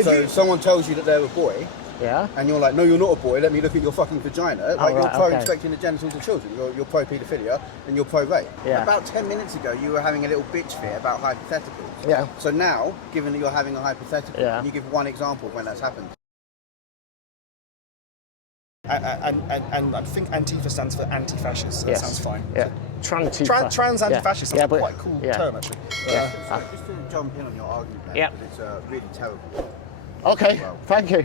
So someone tells you that they're a boy, and you're like, no, you're not a boy, let me look at your fucking vagina. Like, you're pro-inspecting the genitals of children. You're pro-paedophilia and you're pro-rape. Yeah. About 10 minutes ago, you were having a little bitch fit about hypotheticals. Yeah. So now, given that you're having a hypothetical, can you give one example of when that's happened? And I think Antifa stands for anti-fascist, so that sounds fine. Yeah. Trans anti-fascist sounds quite a cool term, actually. Just to jump in on your argument there, it's really terrible. Okay, thank you.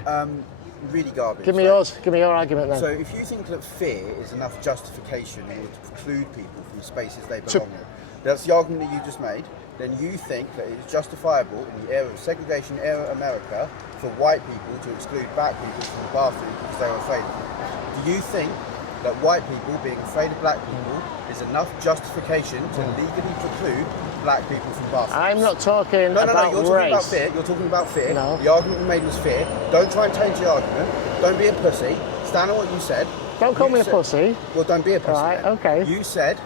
Really garbage. Give me yours. Give me your argument then. So if you think that fear is enough justification in order to preclude people from spaces they belong in, that's the argument that you just made, then you think that it is justifiable in the era of segregation era America for white people to exclude black people from the bathroom because they were afraid of them. Do you think that white people being afraid of black people is enough justification to legally preclude black people from bathrooms? I'm not talking about race. You're talking about fear. You're talking about fear. No. The argument you made was fear. Don't try and change the argument. Don't be a pussy. Stand on what you said. Don't call me a pussy. Well, don't be a pussy. Right, okay. You said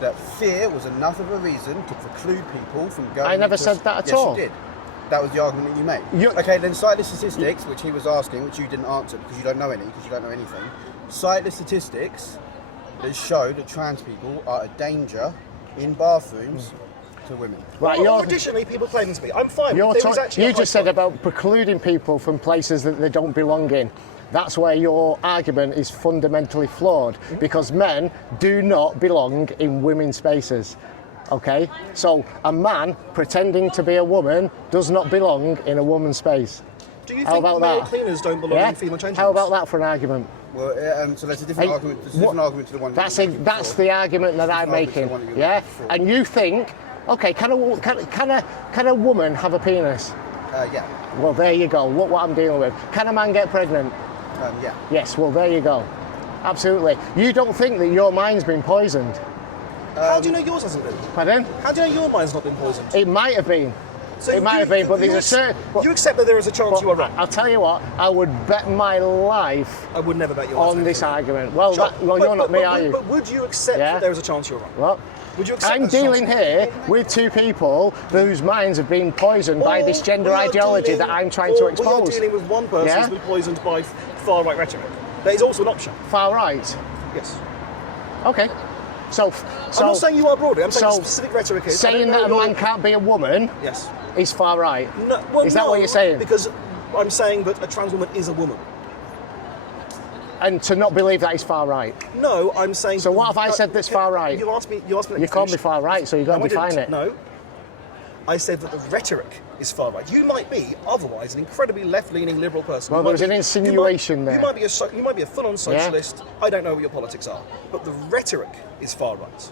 that fear was enough of a reason to preclude people from going... I never said that at all. Yes, you did. That was the argument that you made. Okay, then cite the statistics, which he was asking, which you didn't answer because you don't know any, because you don't know anything. Cite the statistics that show that trans people are a danger in bathrooms to women. Right, or additionally, people claiming to be. I'm fine. You just said about precluding people from places that they don't belong in. That's where your argument is fundamentally flawed, because men do not belong in women's spaces. Okay? So a man pretending to be a woman does not belong in a woman's space. Do you think male cleaners don't belong in female change rooms? How about that for an argument? Well, so that's a different argument. There's a different argument to the one. That's the argument that I'm making. Yeah, and you think, okay, can a woman have a penis? Yeah. Well, there you go. What I'm dealing with. Can a man get pregnant? Yeah. Yes. Well, there you go. Absolutely. You don't think that your mind's been poisoned? How do you know yours hasn't been? Pardon? How do you know your mind's not been poisoned? It might have been. So it might have been, but there's a certain... You accept that there is a chance you are wrong? I'll tell you what, I would bet my life... I would never bet your life on this argument. Well, you're not me, are you? But would you accept that there is a chance you're wrong? What? Would you accept I'm dealing here with two people whose minds have been poisoned by this gender ideology that I'm trying to expose. Or you're dealing with one person who's been poisoned by far-right rhetoric. That is also an option. Far-right? Yes. Okay. So I'm not saying you are broadly, I'm saying specific rhetoric is... Saying that a man can't be a woman is far-right. No, well, is that what you're saying? Because I'm saying that a trans woman is a woman. And to not believe that is far right? No, I'm saying... So what have I said that's far right? You asked me... You called me far right, so you've got to define it. No. I said that the rhetoric is far right. You might be, otherwise, an incredibly left-leaning liberal person. Well, there's an insinuation there. You might be a full-on socialist. I don't know what your politics are. But the rhetoric is far right.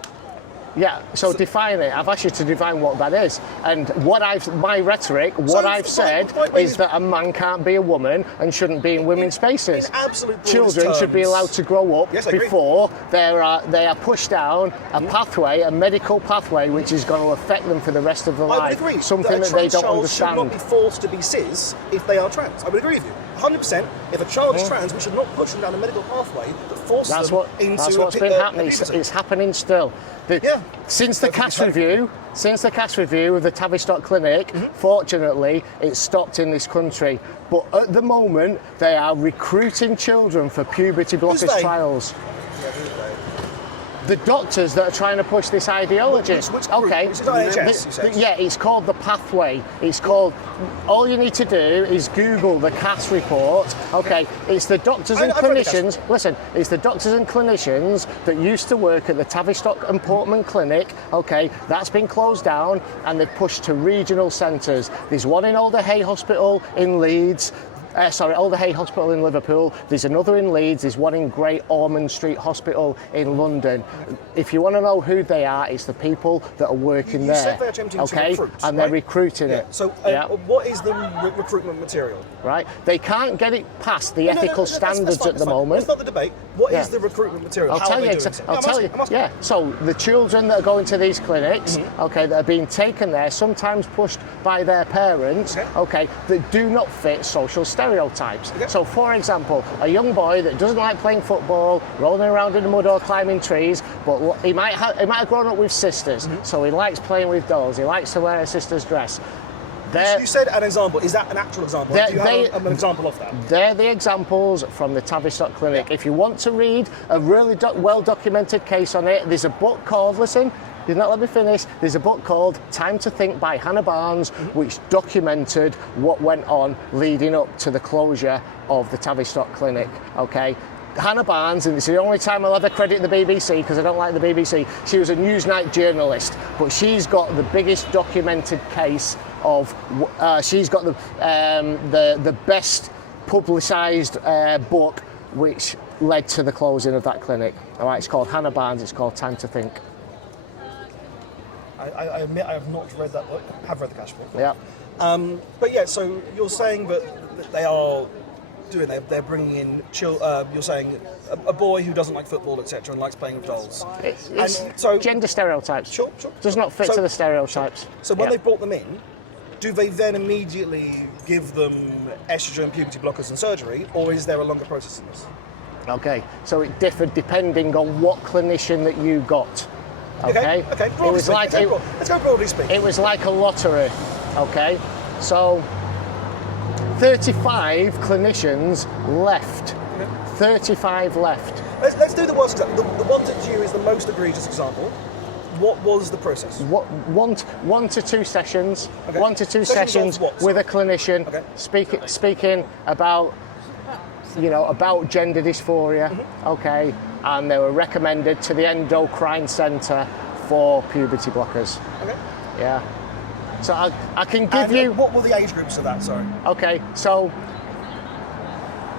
Yeah, so define it. I've asked you to define what that is. And my rhetoric, I've said is that a man can't be a woman and shouldn't be in women's spaces. In absolute children should be allowed to grow up before they are pushed down a pathway, a medical pathway, which is going to affect them for the rest of their life. I would agree. Something that they don't understand. Should not be forced to be cis if they are trans. I would agree with you. 100%. If a child is trans, we should not push them down a medical pathway that forces them into That's what's been happening. It's happening still. Since the cast review of the Tavistock Clinic, fortunately, it's stopped in this country. But at the moment, they are recruiting children for puberty blockers trials. The doctors that are trying to push this ideology. Which is NHS, you said? Yeah, it's called the pathway. It's called. All you need to do is Google the CAS report. Okay, it's the doctors and clinicians. Listen, it's the doctors and clinicians that used to work at the Tavistock and Portman Clinic. Okay, that's been closed down, and they've pushed to regional centres. There's one in Alder Hey Hospital in Leeds. Alder Hey Hospital in Liverpool. There's another in Leeds. There's one in Great Ormond Street Hospital in London. If you want to know who they are, it's the people that are working there. Said they're attempting to recruit, and they're recruiting it. So, what is the recruitment material? Right, they can't get it past the ethical standards at the moment. That's not the debate. What is the recruitment material? I'll tell you. Yeah. So the children that are going to these clinics, that are being taken there, sometimes pushed by their parents, that do not fit social stereotypes. So, for example, a young boy that doesn't like playing football, rolling around in the mud or climbing trees, but he might have grown up with sisters, so he likes playing with dolls. He likes to wear a sister's dress. You said an example. Is that an actual example? Do you have an example of that? They're the examples from the Tavistock Clinic. If you want to read a really well-documented case on it, there's a book called, listen, did not let me finish, there's a book called Time to Think by Hannah Barnes, which documented what went on leading up to the closure of the Tavistock Clinic, okay? Hannah Barnes, and it's the only time I'll ever credit the BBC because I don't like the BBC, she was a Newsnight journalist, but she's got the biggest documented case of, she's got the best publicised book which led to the closing of that clinic. All right, it's called Hannah Barnes, it's called Time to Think. I admit I have not read that book, I have read the Cash book. Yeah. But yeah, so you're saying that they are they're bringing in, you're saying, a boy who doesn't like football, etc., and likes playing with dolls. It's so gender stereotypes. Sure. Does not fit to the stereotypes. Sure. So when they brought them in, do they then immediately give them estrogen, puberty blockers and surgery, or is there a longer process in this? Okay, so it differed depending on what clinician that you got. Okay. Broadly speaking, let's go broadly speaking. It was like a lottery. Okay, so 35 clinicians left. 35 left. Let's do the worst example. The one that you is the most egregious example. What was the process? One to two sessions. Okay. 1 to 2 Sessions sessions of what? with a clinician, Okay. speaking about, about gender dysphoria. Okay, and they were recommended to the endocrine centre for puberty blockers. Okay. Yeah. So I can give you. What were the age groups of that? Sorry. Okay, so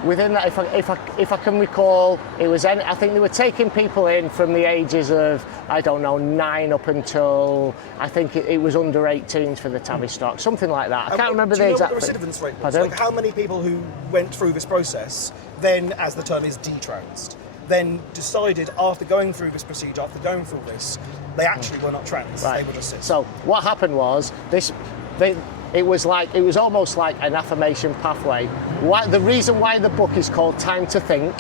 within that, if I can recall, it was. I think they were taking people in from the ages of 9 up until I think it was under 18s for the Tavistock, something like that. I can't remember the exact. Do you know what the recidivance rate was? Pardon? Like how many people who went through this process then, as the term is, detransed, then decided after going through this procedure, after going through this, they actually were not trans. Right. They were just cis. So what happened was it was almost like an affirmation pathway. The reason why the book is called Time to Think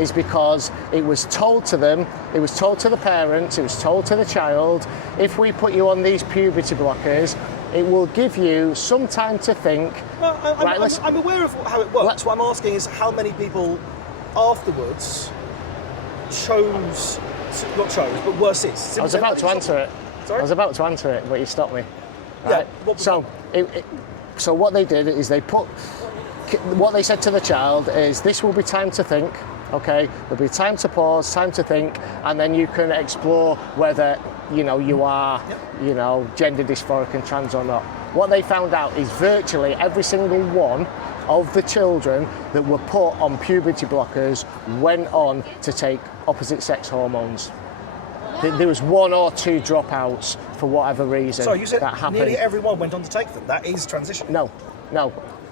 is because it was told to them, it was told to the parents, it was told to the child, if we put you on these puberty blockers, it will give you some time to think. No, I'm aware of how it works. What I'm asking is how many people afterwards but were cis. I was about to answer it. Sorry? I was about to answer it, but you stopped me. Right? Yeah. So what they did is what they said to the child is, this will be time to think, okay? There'll be time to pause, time to think, and then you can explore whether, you are, gender dysphoric and trans or not. What they found out is virtually every single one of the children that were put on puberty blockers went on to take opposite sex hormones. There was 1 or 2 dropouts for whatever reason. So you said that happened. nearly everyone went on to take them. That is transition. No.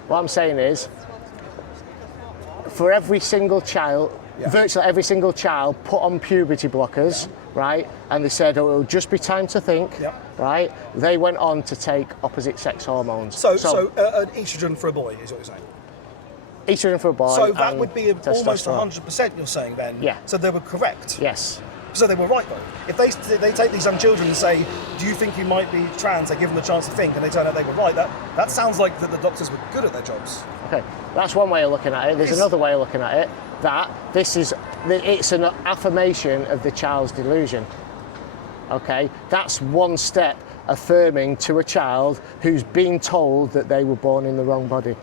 What I'm saying is, for every single child, virtually every single child put on puberty blockers, right? And they said, it'll just be time to think, right? They went on to take opposite sex hormones. So an estrogen for a boy is what you're saying? Estrogen for a boy. So that would be almost 100%, you're saying then? Yeah. So they were correct? Yes. So they were right though. If they take these young children and say, do you think you might be trans? They give them a chance to think and they turn out they were right. That sounds like that the doctors were good at their jobs. Okay, that's one way of looking at it. There's another way of looking at it, that it's an affirmation of the child's delusion. Okay, that's one step affirming to a child who's been told that they were born in the wrong body.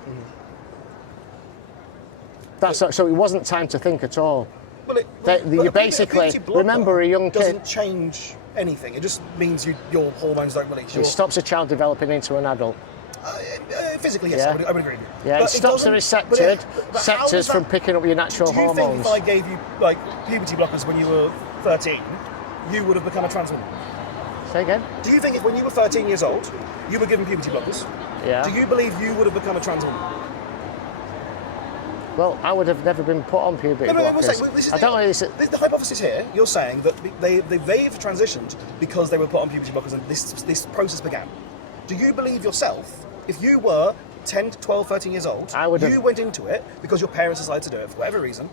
So it wasn't time to think at all. You basically remember a young kid doesn't change anything. It just means your hormones don't release. It stops a child developing into an adult. Physically, yes, I would agree with you. Yeah, it stops the receptors from picking up your natural hormones. Do you think if I gave you puberty blockers when you were 13, you would have become a trans woman? Say again? Do you think if when you were 13 years old, you were given puberty blockers? Yeah. Do you believe you would have become a trans woman? Well, I would have never been put on puberty blockers. The hypothesis here, you're saying that they've transitioned because they were put on puberty blockers and this process began. Do you believe yourself, if you were 10, 12, 13 years old, you went into it because your parents decided to do it for whatever reason,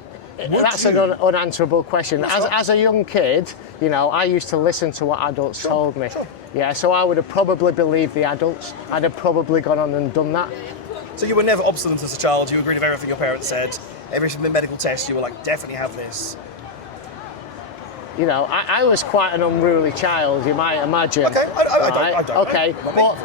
that's an unanswerable question. As a young kid, you know, I used to listen to what adults told me. Sure. Yeah, so I would have probably believed the adults. I'd have probably gone on and done that. So you were never obstinate as a child. You agreed with everything your parents said. Every medical test, you were like, definitely have this. You know, I was quite an unruly child, you might imagine. Okay, I don't okay, know. but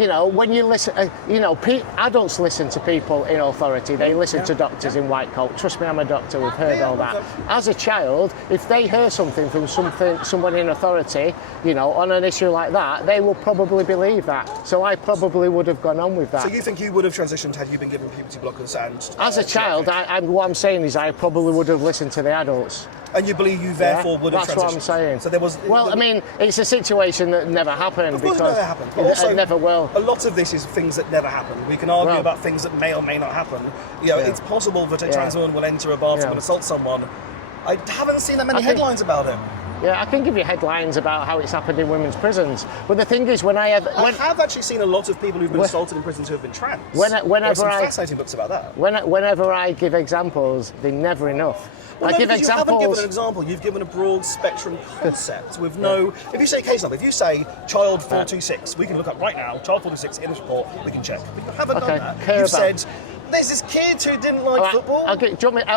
you know, when you listen, you know, adults listen to people in authority. They listen to doctors in white coat. Trust me, I'm a doctor. We've heard all that. As a child, if they hear something from someone in authority, you know, on an issue like that, they will probably believe that. So I probably would have gone on with that. So you think you would have transitioned had you been given puberty blockers and? As a child, what I'm saying is I probably would have listened to the adults. And you believe you therefore would have transitioned? That's what I'm saying. So there was. Well, I mean, it's a situation that never happened. Of course because it never happened. But also, it never will. A lot of this is things that never happen. We can argue about things that may or may not happen. You know, it's possible that a trans woman will enter a bathroom and assault someone. I haven't seen that many headlines about it. Yeah, I can give you headlines about how it's happened in women's prisons. But the thing is, I have actually seen a lot of people who've been assaulted in prisons who have been trans. There are some fascinating books about that. Whenever I give examples, they're never enough. Well, you haven't given an example. You've given a broad spectrum concept with no. If you say case number, if you say child 426, we can look up right now. Child 426 in this report, we can check. But you haven't done that. You've said there's this kid who didn't like football. How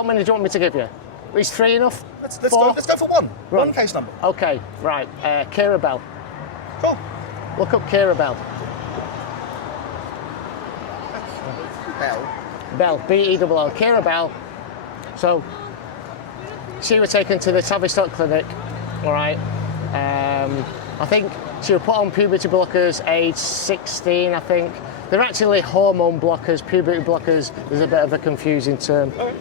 many do you want me to give you? Is 3 enough? Let's go for one. Right. One case number. Okay, right. Kira Bell. Cool. Look up Kira Bell. Bell. B-E-L-L. Kira Bell. So, she was taken to the Tavistock Clinic, all right. I think she was put on puberty blockers age 16, I think. They're actually hormone blockers, puberty blockers. There's a bit of a confusing term. Okay.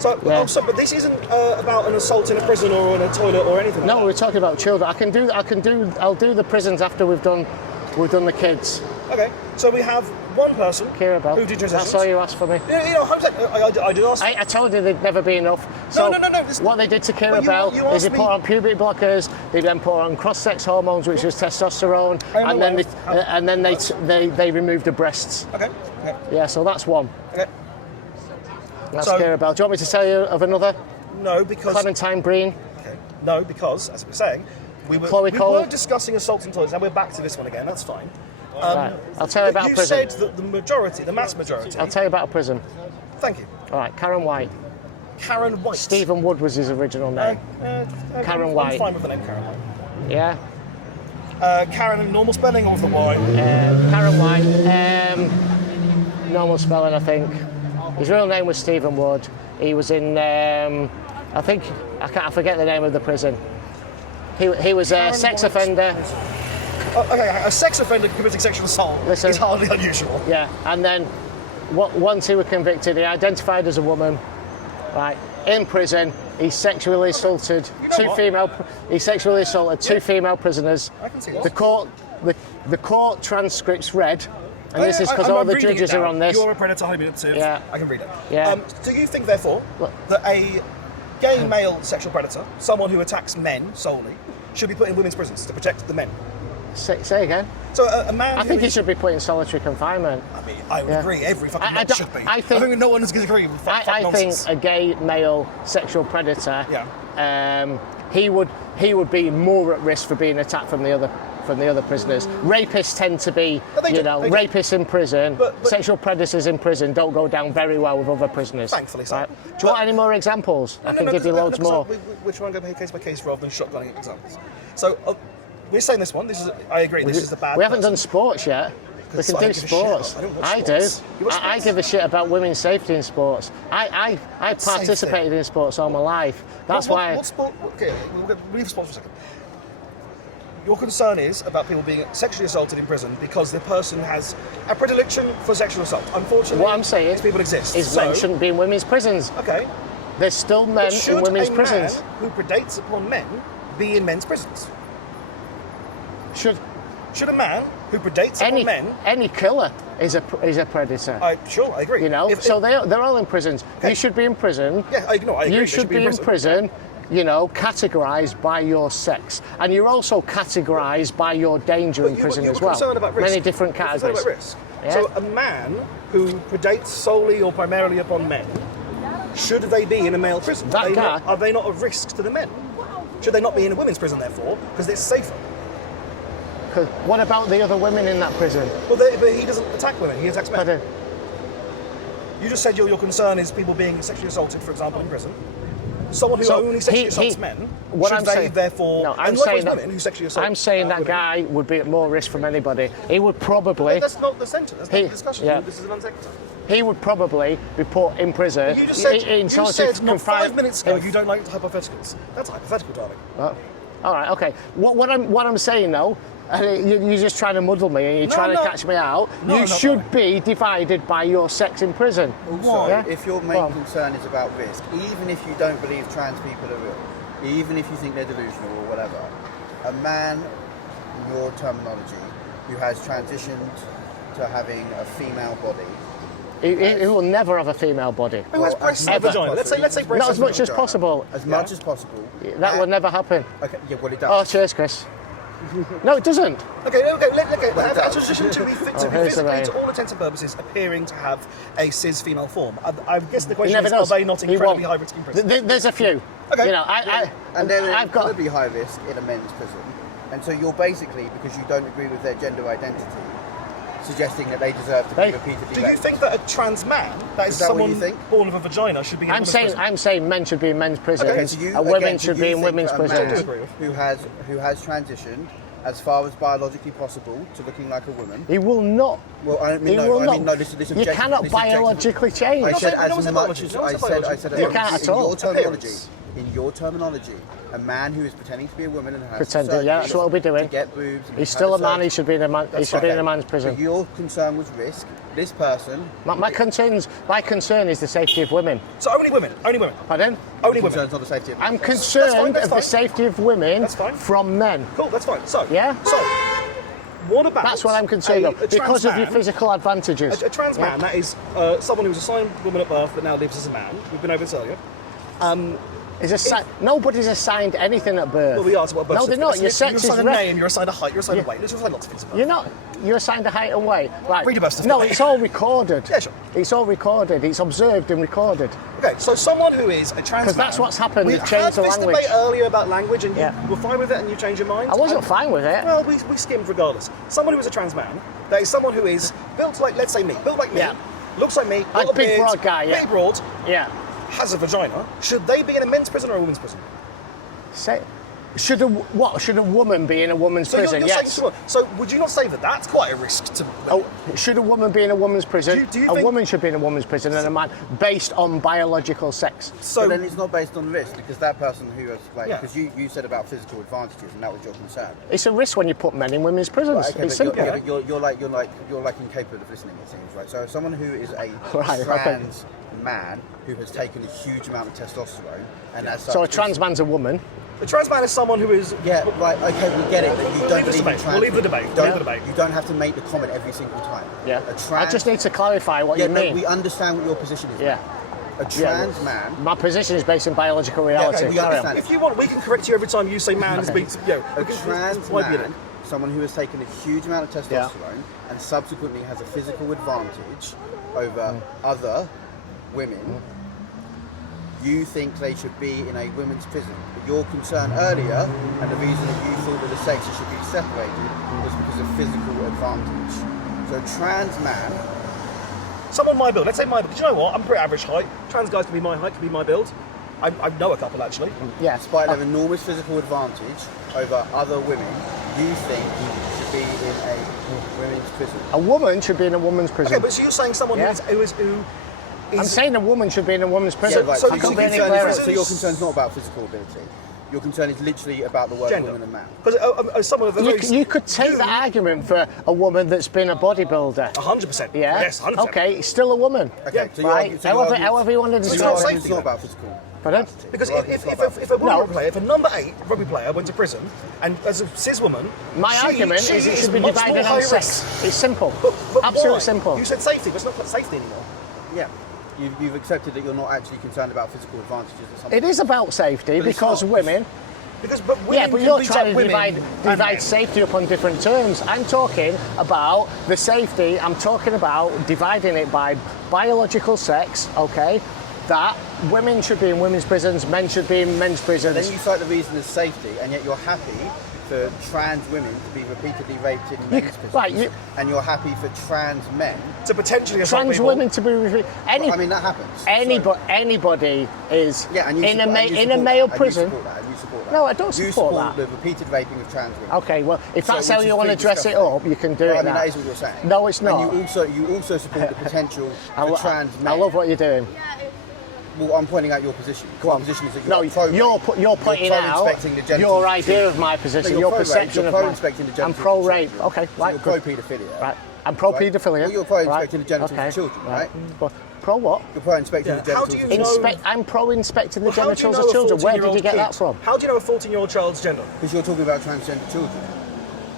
So, but this isn't about an assault in a prison or in a toilet or anything. No, we're talking about children. I'll do the prisons after we've done the kids. Okay. So we have one person Kira Bell. who did transitions. That's all you asked for me. You know, I did ask. I told you there'd never be enough. So no. What they did to Kira Bell is they put on puberty blockers. They then put on cross-sex hormones, which was testosterone, and then they removed the breasts. Okay. Yeah. So that's one. Okay. That's Kira Bell. Do you want me to tell you of another? No, because Clementine Breen. Okay. No, because as we were saying, we were discussing assaults in toilets. Now we're back to this one again. That's fine. Right. I'll tell you about a prison. You said that the mass majority. I'll tell you about a prison. Thank you. All right, Karen White. Karen White. Stephen Wood was his original name. Karen White. I'm fine with the name Karen White. Yeah. Karen in normal spelling or with the Y? Karen White. Normal spelling, I think. His real name was Stephen Wood. He was in. I forget the name of the prison. He was a sex offender. Okay, a sex offender committing sexual assault is hardly unusual. Yeah, and then once he was convicted, he identified as a woman, right? In prison, he sexually assaulted two female prisoners. I can see this. The court transcripts read, and this is because all the judges are on this. You're a predator, highly manipulative. Yeah. I can read it. Yeah. Do you think, therefore, that a gay male sexual predator, someone who attacks men solely, should be put in women's prisons to protect the men? Say again. So a man. I think he should be put in solitary confinement. I mean, I would agree. Every fucking man should be. I think no one is going to agree with that. I think a gay male sexual predator. Yeah. He would be more at risk for being attacked from the other prisoners. Rapists tend to be, rapists in prison. But sexual predators in prison don't go down very well with other prisoners. Thankfully, so. Right? Do you want any more examples? I can give you loads more. We're trying to go case by case rather than shotgunning examples. So. We're saying this one. I agree. This is the bad. We haven't done sports yet. We can do sports. I do. I give a shit about women's safety in sports. I participated in sports all my life. That's why. What sport? Okay, we'll leave sports for a second. Your concern is about people being sexually assaulted in prison because the person has a predilection for sexual assault. Unfortunately, what I'm saying these people exist. Is men shouldn't be in women's prisons. Okay. There's still men in women's prisons. Should a man who predates upon men be in men's prisons? Should a man who predates upon men? Any killer is a predator. I agree. You know, they're all in prisons. Okay. You should be in prison. Yeah, I agree. You should be in prison. You know, categorised by your sex, and you're also categorised by your danger in prison as well. About risk. Many different categories. About risk. Yeah. So a man who predates solely or primarily upon men should they be in a male prison? Are they not a risk to the men? Should they not be in a women's prison, therefore, because it's safer? What about the other women in that prison? Well, but he doesn't attack women, he attacks men. You just said your concern is people being sexually assaulted, for example, in prison. Someone who only sexually assaults men, therefore... I'm saying women who sexually assault I'm saying that guy would be at more risk from anybody. He would probably... No, that's not the centre, that's not the discussion. Yeah. This is a non-sector. He would probably be put in prison. You just said not 5 minutes ago you don't like hypotheticals. That's hypothetical, darling. All right, okay. What I'm saying though, you're just trying to muddle me and you're trying to catch me out. You should be divided by your sex in prison. Also, if your main concern is about risk, even if you don't believe trans people are real, even if you think they're delusional or whatever, a man, in your terminology, who has transitioned to having a female body, he will never have a female body. Who has breasts and a vagina? Let's say breasts. Not as much as possible. As much as possible. That will never happen. Okay, yeah, well it does. Oh, cheers, Chris. No, it doesn't. Okay. A transition to be physically, to all intents and purposes, appearing to have a cis female form. I guess the question is, are they not incredibly high risk in prison? There's a few. Okay. You know, and they're incredibly high risk in a men's prison. And so you're basically, because you don't agree with their gender identity, suggesting that they deserve to be repeatedly Do you think that a trans man, that is someone born of a vagina, should be in women's prison? I'm saying men should be in men's prisons, and women should be in women's prisons. Who has transitioned as far as biologically possible to looking like a woman. He will not. Well, I mean, no, this you cannot biologically change. I said as much as I said. You can't at all. In your terminology, a man who is pretending to be a woman and has pretending, yeah, that's what he'll be doing. To get boobs. He's still a man. He should be in a man. He should be in a man's prison. But your concern was risk. This person. My concern is the safety of women. So only women. Pardon? Only women. Not the safety of I'm concerned of the safety of women from men. Cool. That's fine. So yeah. So what about? That's what I'm concerned of because of your physical advantages. A trans man, that is someone who was assigned woman at birth but now lives as a man. We've been over this earlier. Nobody's assigned anything at birth. Well, we are to what birth. No, they're not. Your sex is you're assigned a name, you're assigned a height, you're assigned a weight. You're assigned lots of things. You're not. You're assigned a height and weight. Right. Read your birth certificate. No, it's all recorded. Yeah, sure. It's all recorded. It's observed and recorded. Okay, so someone who is a trans man... Because that's what's happened. They've changed the language. We had this debate earlier about language and you were fine with it and you changed your mind. I wasn't fine with it. Well, we skimmed regardless. Someone who is a trans man, that is someone who is built like, let's say me, built like me, looks like me, got a big beard, broad guy, big broad, yeah, has a vagina. Should they be in a men's prison or a women's prison? Should a woman be in a woman's prison? Yes. So would you not say that that's quite a risk to... should a woman be in a woman's prison? Do you a think... woman should be in a woman's prison and a man, based on biological sex. So but then it's not based on risk, because that person who has, because you said about physical advantages and that was your concern. It's a risk when you put men in women's prisons. Right, okay, it's simple. You're incapable of listening, it seems, right? So someone who is a trans man who has taken a huge amount of testosterone and as such... So a trans man's a woman. A trans man is someone who is... Yeah, right, okay, we get it, but you don't believe in trans. We'll leave the debate. You don't have to make the comment every single time. Yeah. I just need to clarify what you mean. No, we understand what your position is. Yeah. A trans man... My position is based on biological reality. Yeah, okay, we understand. If you want, we can correct you every time you say man. A trans man, someone who has taken a huge amount of testosterone and subsequently has a physical advantage over other women, you think they should be in a women's prison. But your concern earlier, and the reason that you thought that the sexes should be separated, was because of physical advantage. So trans man... Someone my build, let's say my build. Do you know what? I'm pretty average height. Trans guys can be my height, can be my build. I know a couple actually. Yeah. Despite having enormous physical advantage over other women, you think you should be in a women's prison. A woman should be in a woman's prison. Okay, but so you're saying someone who is I'm saying a woman should be in a woman's prison. Yeah, right. So your concern is not about physical ability. Your concern is literally about the word gender. woman and man. Because someone of you could take that argument for a woman that's been a bodybuilder. 100%. Yeah. Yes, 100%. Okay, still a woman. Okay. Yeah. Right. However you want to describe it. It's not about physical. Pardon? Because if a woman player, if a number 8 rugby player went to prison, and as a cis woman, my argument is it should be divided on sex. It's simple. Absolutely simple. You said safety, but it's not safety anymore. Yeah. You've accepted that you're not actually concerned about physical advantages or something. It is about safety because women. But you're trying to divide safety up on different terms. I'm talking about the safety. I'm talking about dividing it by biological sex, okay, that women should be in women's prisons, men should be in men's prisons. Then you cite the reason as safety, and yet you're happy for trans women to be repeatedly raped in men's prisons, and you're happy for trans men to potentially assault trans people. women to be I mean, that happens. Anybody is in a male prison. And you support that. No, I don't support that. The repeated raping of trans women. Okay, well, if that's how you want to dress it up, you can do it. I mean, that is what you're saying. No, it's not. And you also support the potential for trans men. I love what you're doing. Well, I'm pointing out your position. Your position is that you're pointing out your idea of my position, your perception of mine. Pro-inspecting the genitals. I'm pro-rape. Okay, so right. you're pro-paedophilia. Right. I'm pro-paedophilia. Well, you're pro-inspecting the genitals of children, right? Pro what? You're pro-inspecting the genitals of children. I'm pro-inspecting the genitals of children. Where did you get that from? How do you know a 14-year-old child's gender? Because you're talking about transgender children.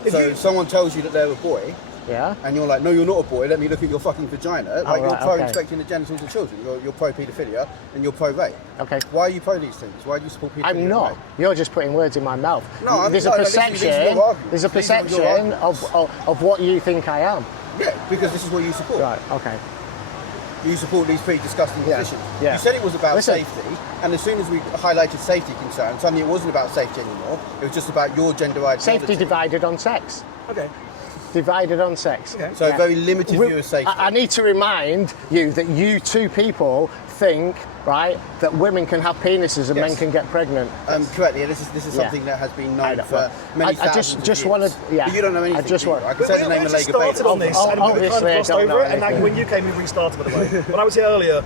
If someone tells you that they're a boy, and you're like, no, you're not a boy, let me look at your fucking vagina. Like, you're pro-inspecting the genitals of children. You're pro-paedophilia and you're pro-rape. Okay. Why are you pro these things? Why do you support paedophilia? I'm not. You're just putting words in my mouth. No, there's a perception of what you think I am. Yeah, because this is what you support. Right, okay. You support these pretty disgusting positions. Yeah. You said it was about safety, and as soon as we highlighted safety concerns, suddenly it wasn't about safety anymore. It was just about your gender identity. Safety divided on sex. Okay. Divided on sex. Okay. So a very limited view of safety. I need to remind you that you two people think, right, that women can have penises and men can get pregnant. Correct. Yeah, this is something that has been known for many thousands of years. But you don't know anything. I can say the name of Lega started on this, and we kind of glossed over it. And now when you came, we restarted. By the way, when I was here earlier,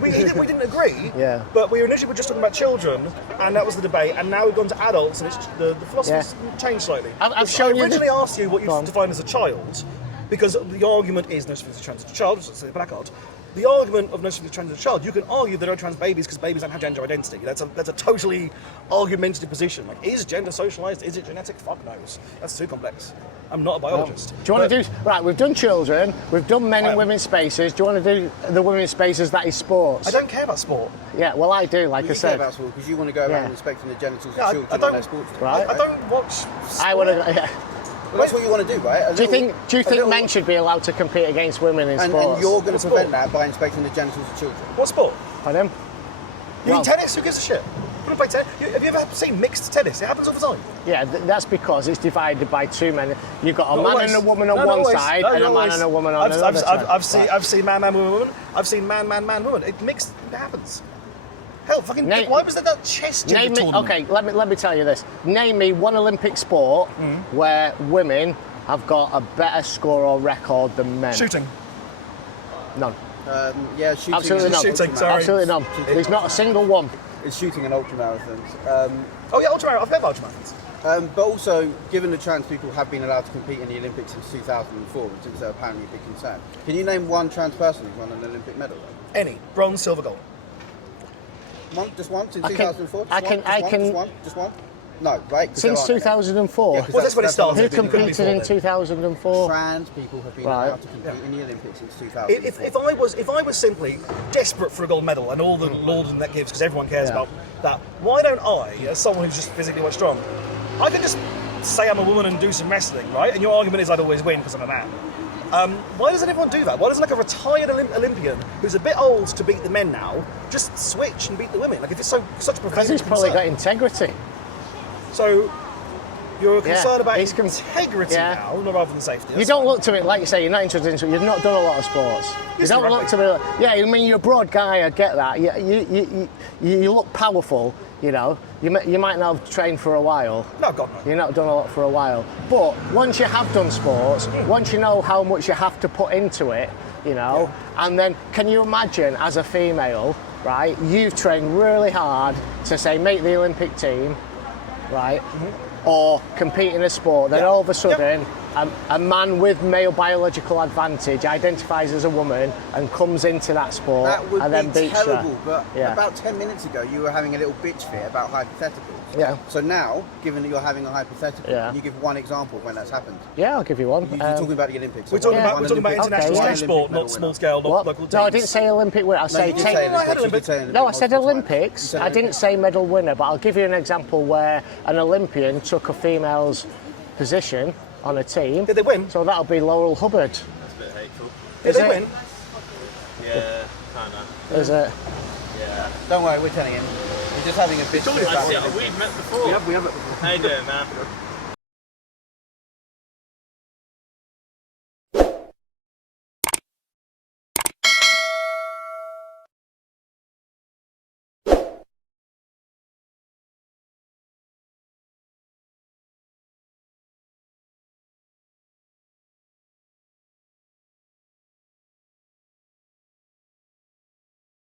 we didn't agree. Yeah. But we initially were just talking about children, and that was the debate. And now we've gone to adults, and it's the philosophy's changed slightly. I've shown you. I originally asked you what you define as a child, because the argument is no such thing as a transgender child, which is the placard. The argument of no such thing as a transgender child, you can argue there are trans babies because babies don't have gender identity. That's a totally argumentative position. Like, is gender socialised? Is it genetic? Fuck knows. That's too complex. I'm not a biologist. Do you want to do... Right, we've done children, we've done men and women's spaces. Do you want to do the women's spaces that is sports? I don't care about sport. Yeah, well, I do, like I said. You care about sport because you want to go around inspecting the genitals of children on their sports team. Right. I don't watch sport. I want to... Well, that's what you want to do, right? Do you think men should be allowed to compete against women in sports? And you're going to prevent that by inspecting the genitals of children. What sport? Pardon? You mean tennis? Who gives a shit? People play tennis. Have you ever seen mixed tennis? It happens all the time. Yeah, that's because it's divided by two men. You've got a man and a woman on one side, and a man and a woman on the other side. I've seen man, woman. I've seen man, woman. It happens. Hell, fucking. Why was that chess gender tournament? Okay, let me tell you this. Name me one Olympic sport where women have got a better score or record than men. Shooting. None. Shooting. Absolutely none. Shooting, sorry. Absolutely none. There's not a single one. It's shooting and ultramarathons. Ultramarathons. I've heard of ultramarathons. But also, given that trans people have been allowed to compete in the Olympics since 2004, since they're apparently a big concern, can you name one trans person who's won an Olympic medal? Any. Bronze, silver, gold. Just one since 2004? Just one? No, right? Since 2004? Yeah, well, that's when it started. Who competed in 2004? Trans people have been allowed to compete in the Olympics since 2004. If I was simply desperate for a gold medal and all the lauding that gives, because everyone cares about that, why don't I, as someone who's just physically quite strong, I can just say I'm a woman and do some wrestling, right? And your argument is I'd always win because I'm a man. Why doesn't everyone do that? Why doesn't like a retired Olympian who's a bit old to beat the men now just switch and beat the women? Like if it's such a professional Because he's probably got integrity. So you're concerned about integrity now, rather than safety. You don't look to it like you say. You're not interested in. You've not done a lot of sports. You don't look to it. Yeah, I mean you're a broad guy. I get that. You look powerful. You know, you might not have trained for a while. No, God, no. You've not done a lot for a while. But once you have done sports, once you know how much you have to put into it, you know, and then can you imagine as a female, right? You've trained really hard to say make the Olympic team, right? Or compete in a sport. Then all of a sudden, a man with male biological advantage identifies as a woman and comes into that sport and then beats her. That would be terrible, but about 10 minutes ago you were having a little bitch fit about hypotheticals. Yeah. So now, given that you're having a hypothetical, can you give one example of when that's happened? Yeah, I'll give you one. You're talking about the Olympics. We're talking about international stage sport, not small scale, not local teams. No, I didn't say Olympic winner. I said No, I said Olympics. I didn't say medal winner, but I'll give you an example where an Olympian took a female's position on a team. Did they win? So that'll be Laurel Hubbard. That's a bit hateful. Did they win? Yeah, kind of. Is it? Yeah. Don't worry, we're telling him. We're just having a bit. We've met before. We have met before. How you doing, man?